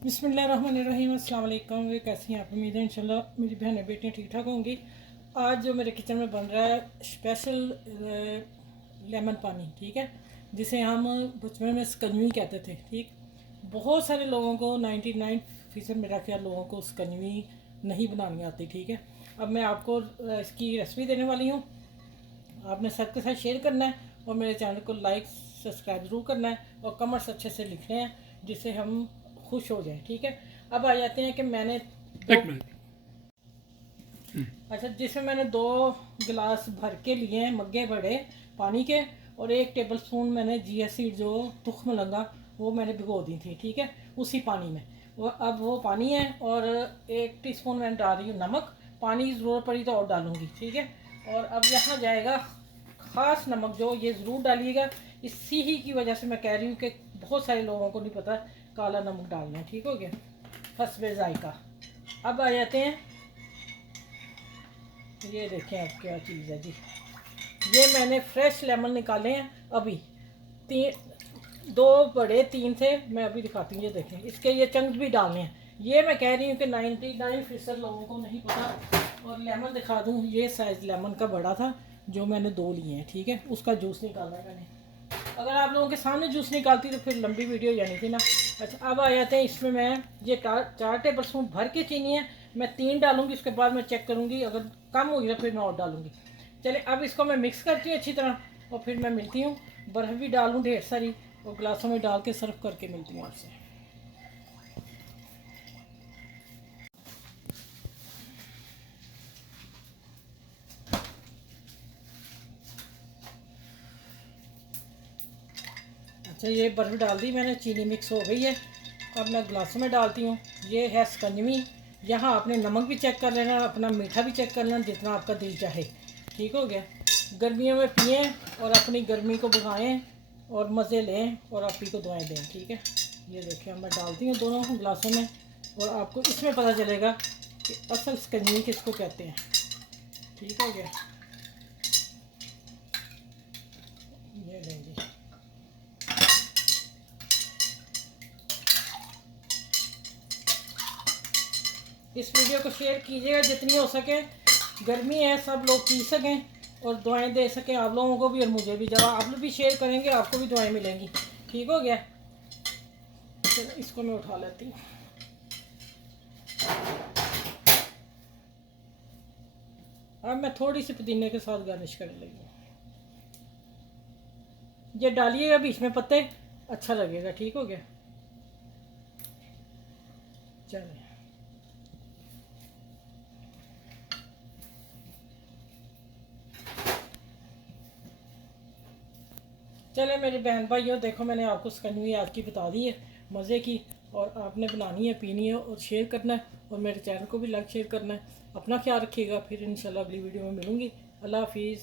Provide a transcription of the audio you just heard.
बिस्मिल्लाहिर्रहमानिर्रहीम। अस्सलाम वालेकुम। वे कैसी हैं आप? उम्मीद है इंशाल्लाह मेरी बहनें बेटियाँ ठीक ठाक होंगी। आज जो मेरे किचन में बन रहा है स्पेशल लेमन पानी, ठीक है, जिसे हम बचपन में स्कंजवी कहते थे। ठीक, बहुत सारे लोगों को 99% मेरा ख्याल लोगों को स्कंजवी नहीं बनानी आती। ठीक है, अब मैं आपको इसकी रेसिपी देने वाली हूँ। आपने सबके साथ शेयर करना है और मेरे चैनल को लाइक सब्सक्राइब ज़रूर करना है और कमेंट्स अच्छे से लिखने हैं जिससे हम खुश हो जाएं। ठीक है, अब आ जाते हैं कि मैंने दो, अच्छा, जिसमें मैंने 2 गिलास भर के लिए हैं मग्गे बड़े पानी के, और 1 टेबल स्पून मैंने जिया सीड जो तुख्म लगा वो मैंने भिगो दी थी। ठीक है, उसी पानी में वो अब वो पानी है, और 1 टीस्पून मैंने डाल रही हूँ नमक। पानी की ज़रूरत पड़ी तो और डालूँगी। ठीक है, और अब यहाँ जाएगा ख़ास नमक, जो ये ज़रूर डालिएगा। इसी ही की वजह से मैं कह रही हूँ कि बहुत सारे लोगों को नहीं पता काला नमक डालना है। ठीक हो गया, हस्बे जायका। अब आ जाते हैं, ये देखें अब क्या चीज़ है जी। ये मैंने फ्रेश लेमन निकाले हैं अभी, 2 बड़े 3 थे, मैं अभी दिखाती हूँ। ये देखें, इसके ये चंक्स भी डालने हैं। ये मैं कह रही हूँ कि 99% लोगों को नहीं पता। और लेमन दिखा दूँ, ये साइज़ लेमन का बड़ा था जो मैंने 2 लिए हैं। ठीक है, उसका जूस निकालना है मैंने। अगर आप लोगों के सामने जूस निकालती तो फिर लंबी वीडियो जानी थी ना। अच्छा, अब आ जाते हैं इसमें। मैं ये 4 टेबल स्पून भर के चीनी है, मैं 3 डालूंगी, उसके बाद मैं चेक करूंगी, अगर कम हुई तो फिर मैं और डालूंगी। चलिए, अब इसको मैं मिक्स करती हूँ अच्छी तरह और फिर मैं मिलती हूँ। बर्फ़ भी डालूँ ढेर सारी और गिलासों में डाल के सर्व करके मिलती हूँ आपसे। अच्छा, ये बर्फ़ डाल दी मैंने, चीनी मिक्स हो गई है। अब मैं गिलासों में डालती हूँ। ये है स्कंजवी। यहाँ आपने नमक भी चेक कर लेना, अपना मीठा भी चेक कर लेना, जितना आपका दिल चाहे। ठीक हो गया, गर्मियों में पिएँ और अपनी गर्मी को भगाएं और मज़े लें और आप ही को दुआएं दें। ठीक है, ये देखिए मैं डालती हूँ दोनों गिलासों में, और आपको इसमें पता चलेगा कि असल स्कंजवी किसको कहते हैं। ठीक हो गया, ये लें जी। इस वीडियो को शेयर कीजिएगा जितनी हो सके, गर्मी है सब लोग पी सकें और दुआएं दे सकें आप लोगों को भी और मुझे भी। जब आप लोग भी शेयर करेंगे आपको भी दुआएं मिलेंगी। ठीक हो गया, चलो इसको मैं उठा लेती हूँ। अब मैं थोड़ी सी पुदीने के साथ गार्निश करने लगी हूँ। ये डालिएगा बीच में पत्ते, अच्छा लगेगा। ठीक हो गया, चलिए। चले मेरे बहन भाइयों, देखो मैंने आपको स्कंजवी आज की बता दी है, मज़े की। और आपने बनानी है, पीनी है और शेयर करना है, और मेरे चैनल को भी लाइक शेयर करना है। अपना ख्याल रखिएगा, फिर इंशाल्लाह अगली वीडियो में मिलूँगी। अल्लाह हाफिज़।